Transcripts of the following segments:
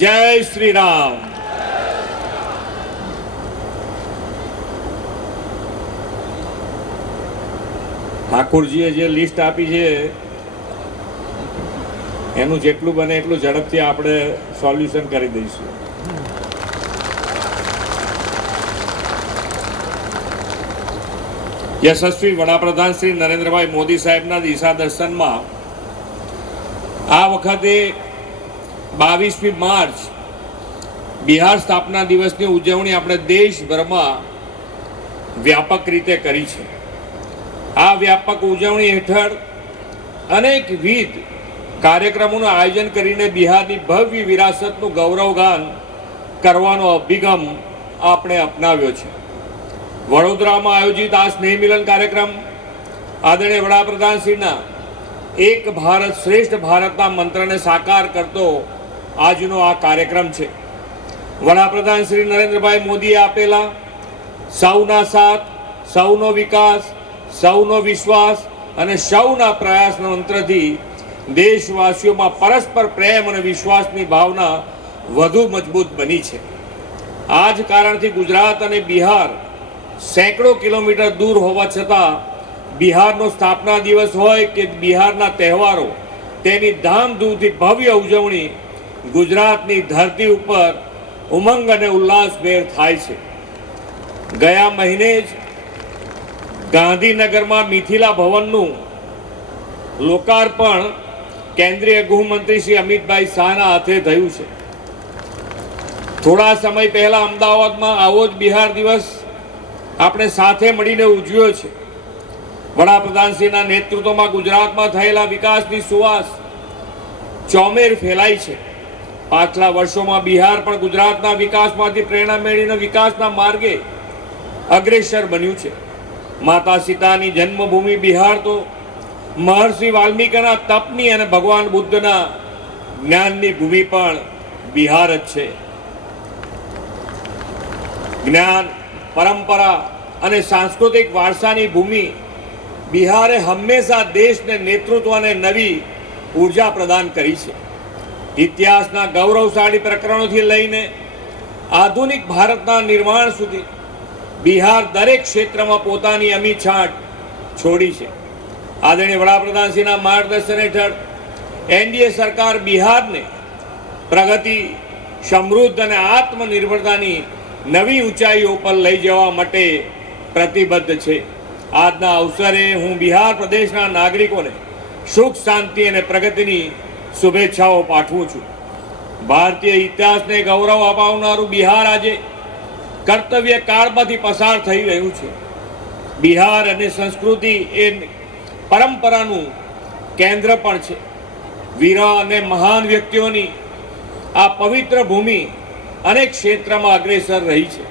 जय श्री राम। ઠાકોરજીએ જે લિસ્ટ આપી છે એનું જેટલું બને એટલું ઝડપથી આપણે સોલ્યુશન કરી દઈશું. યશસ્વી વડાપ્રધાન શ્રી નરેન્દ્રભાઈ મોદી સાહેબના દિશા દર્શનમાં આ વખતે 22મી માર્ચ બિહાર સ્થાપના દિવસની ઉજવણી આપણે દેશભરમાં વ્યાપક રીતે કરી છે. આ વ્યાપક ઉજવણી હેઠળ અનેકવિધ કાર્યક્રમોનું આયોજન કરીને બિહારની ભવ્ય વિરાસતનું ગૌરવગાન કરવાનો અભિગમ આપણે અપનાવ્યો છે. વડોદરામાં આયોજિત આ સ્નેહ મિલન કાર્યક્રમ આદરણીય વડાપ્રધાનશ્રીના એક ભારત શ્રેષ્ઠ ભારતના મંત્રને સાકાર કરતો આજનો આ કાર્યક્રમ છે. વડાપ્રધાન શ્રી નરેન્દ્રભાઈ મોદીએ આપેલા સૌના સાથ, સૌનો વિકાસ, સૌનો વિશ્વાસ અને સૌના પ્રયાસના મંત્રથી દેશવાસીઓમાં પરસ્પર પ્રેમ અને વિશ્વાસની ભાવના વધુ મજબૂત બની છે. આ જ કારણથી ગુજરાત અને બિહાર સેંકડો કિલોમીટર દૂર હોવા છતાં બિહારનો સ્થાપના દિવસ હોય કે બિહારના તહેવારો, તેની ધામધૂમથી ભવ્ય ઉજવણી ગુજરાતની ધરતી ઉપર ઉમંગ અને ઉલ્લાસભેર થાય છે. ગયા મહિને જ ગાંધીનગરમાં મિથિલા ભવનનું લોકાર્પણ કેન્દ્રીય ગૃહમંત્રી શ્રી અમિતભાઈ શાહના હાથે થયું છે. થોડા સમય પહેલા અમદાવાદમાં આવો જ બિહાર દિવસ આપણે સાથે મળીને ઉજવ્યો છે. વડાપ્રધાનશ્રીના નેતૃત્વમાં ગુજરાતમાં થયેલા વિકાસની સુવાસ ચોમેર ફેલાઈ છે. પાછલા વર્ષોમાં બિહાર પણ ગુજરાતના વિકાસમાંથી પ્રેરણા મેળવીને વિકાસના માર્ગે અગ્રેસર બન્યું છે. માતા સીતાની જન્મભૂમિ બિહાર તો મહર્ષિ વાલ્મીકીના તપની અને ભગવાન બુદ્ધના જ્ઞાનની ભૂમિ પણ બિહાર જ છે. જ્ઞાન, પરંપરા અને સાંસ્કૃતિક વારસાની ભૂમિ બિહારે હંમેશા દેશને નેતૃત્વ અને નવી ઉર્જા પ્રદાન કરી છે. ઇતિહાસના ગૌરવશાળી પ્રકરણોથી લઈને આધુનિક ભારતના નિર્માણ સુધી બિહાર દરેક ક્ષેત્રમાં પોતાની અમી છાંટ છોડી છે. આદરણીય વડાપ્રધાનશ્રીના માર્ગદર્શન હેઠળ એનડીએ સરકાર બિહારને પ્રગતિ, સમૃદ્ધ અને આત્મનિર્ભરતાની નવી ઊંચાઈઓ પર લઈ જવા માટે પ્રતિબદ્ધ છે. આજના અવસરે હું બિહાર પ્રદેશના નાગરિકોને સુખ, શાંતિ અને પ્રગતિની શુભેચ્છાઓ પાઠવું છું. ભારતીય ઇતિહાસને ગૌરવ અપાવનારું બિહાર આજે કર્તવ્ય કાળમાંથી પસાર થઈ રહ્યું છે. બિહાર અને સંસ્કૃતિ એ પરંપરાનું કેન્દ્ર પણ છે. વીર અને મહાન વ્યક્તિઓની આ પવિત્ર ભૂમિ અનેક ક્ષેત્રમાં અગ્રેસર રહી છે.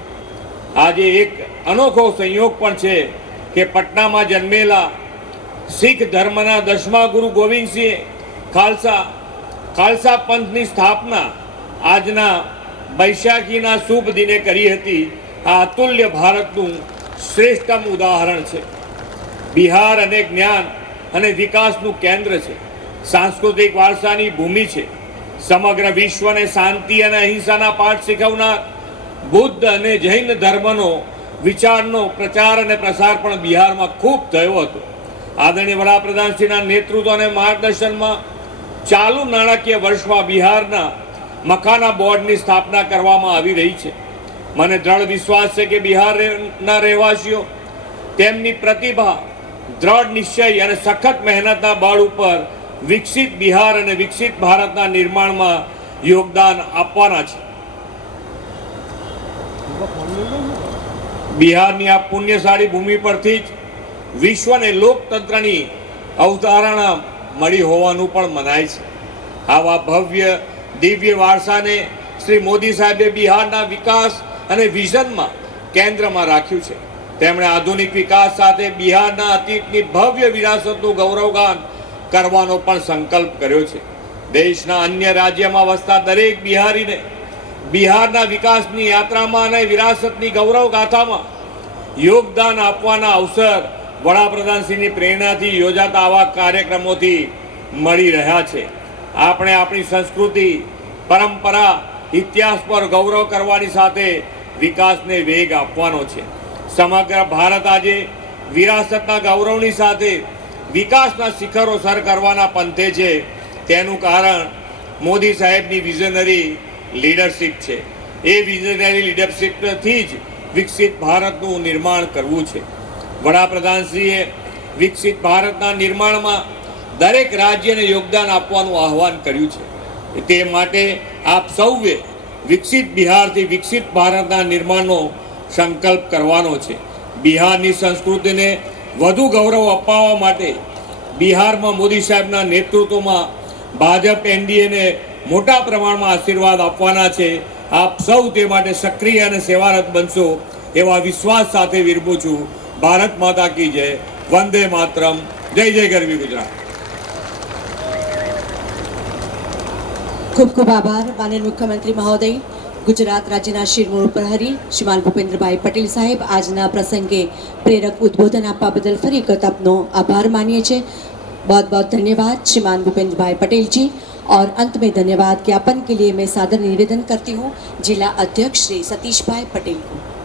આજે એક અનોખો સંયોગ પણ છે કે પટનામાં જન્મેલા શીખ ધર્મના 10મા ગુરુ ગોવિંદસિંહે ખાલસા પંથની સ્થાપના આજના બૈશાખીના શુભ દિને કરી હતી. આ અતુલ્ય ભારતનું શ્રેષ્ઠતમ ઉદાહરણ છે. બિહાર અને જ્ઞાન અને વિકાસનું કેન્દ્ર છે. સાંસ્કૃતિક વારસાની ભૂમિ છે. સમગ્ર વિશ્વને શાંતિ અને અહિંસાના પાઠ શીખવનાર બુદ્ધ અને જૈન ધર્મનો વિચારનો પ્રચાર અને પ્રસાર પણ બિહારમાં ખૂબ થયો હતો. આદરણીય વડાપ્રધાનશ્રીના નેતૃત્વ અને માર્ગદર્શનમાં ચાલુ નાણાકીય વર્ષમાં બિહારના મખાના બોર્ડની સ્થાપના કરવામાં આવી રહી છે. મને દ્રઢ વિશ્વાસ છે કે બિહારના રહેવાસીઓ તેમની પ્રતિભા, દ્રઢ નિશ્ચય અને સખત મહેનતના બળ ઉપર વિકસિત બિહાર અને વિકસિત ભારતના નિર્માણમાં યોગદાન આપવાના છે. બિહારની આ પુણ્યશાળી ભૂમિ પરથી જ વિશ્વને લોકતંત્રની અવધારણા મળી હોવાનું પણ મનાય છે. આવા ભવ્ય દિવ્ય વારસાને શ્રી મોદી સાહેબે બિહારના વિકાસ અને વિઝનમાં કેન્દ્રમાં રાખ્યું છે. તેમણે આધુનિક વિકાસ સાથે બિહારના અતીતની ભવ્ય વિરાસતનું ગૌરવગાન કરવાનો પણ સંકલ્પ કર્યો છે. દેશના અન્ય રાજ્યમાં વસતા દરેક બિહારીને બિહારના વિકાસની યાત્રામાં અને વિરાસતની ગૌરવ ગાથામાં યોગદાન આપવાના અવસર વડાપ્રધાનશ્રીની પ્રેરણાથી યોજાતા આવા કાર્યક્રમોથી મળી રહ્યા છે. આપણે આપણી સંસ્કૃતિ, પરંપરા ઇતિહાસ પર ગૌરવ કરવાની સાથે વિકાસને વેગ આપવાનો છે. સમગ્ર ભારત આજે વિરાસતના ગૌરવની સાથે વિકાસના શિખરો સર કરવાના પંથે છે. તેનું કારણ મોદી સાહેબની વિઝનરી લીડરશિપ છે. એ વિઝનરી લીડરશિપથી જ વિકસિત ભારતનું નિર્માણ કરવું છે. વડાપ્રધાનશ્રીએ વિકસિત ભારતના નિર્માણમાં દરેક રાજ્યને યોગદાન આપવાનું આહવાન કર્યું છે. તે માટે આપ સૌએ વિકસિત બિહારથી વિકસિત ભારતના નિર્માણનો સંકલ્પ કરવાનો છે. બિહારની સંસ્કૃતિને વધુ ગૌરવ અપાવવા માટે બિહારમાં મોદી સાહેબના નેતૃત્વમાં ભાજપ એનડીએને મોટા પ્રમાણમાં આશીર્વાદ આપવાના છે. આપ સૌ તે માટે સક્રિય અને સેવારત બનશો એવા વિશ્વાસ સાથે વિરમું છું. ભારત માતા કી જય. વંદે માતરમ. જય જય ગરવી ગુજરાત. ખૂબ ખૂબ આભાર માનનીય મુખ્યમંત્રી મહોદય. ગુજરાત રાજ્યના શિરમોર પ્રહરી શ્રીમાન ભૂપેન્દ્રભાઈ પટેલ સાહેબ આજના પ્રસંગે પ્રેરક ઉદ્બોધન આપવા બદલ ફરી વખત આપનો આભાર માનીએ છીએ. बहुत बहुत धन्यवाद श्रीमान भूपेंद्र भाई पटेल जी. और अंत में धन्यवाद ज्ञापन के लिए मैं सादर निवेदन करती हूँ जिला अध्यक्ष श्री सतीश भाई पटेल को.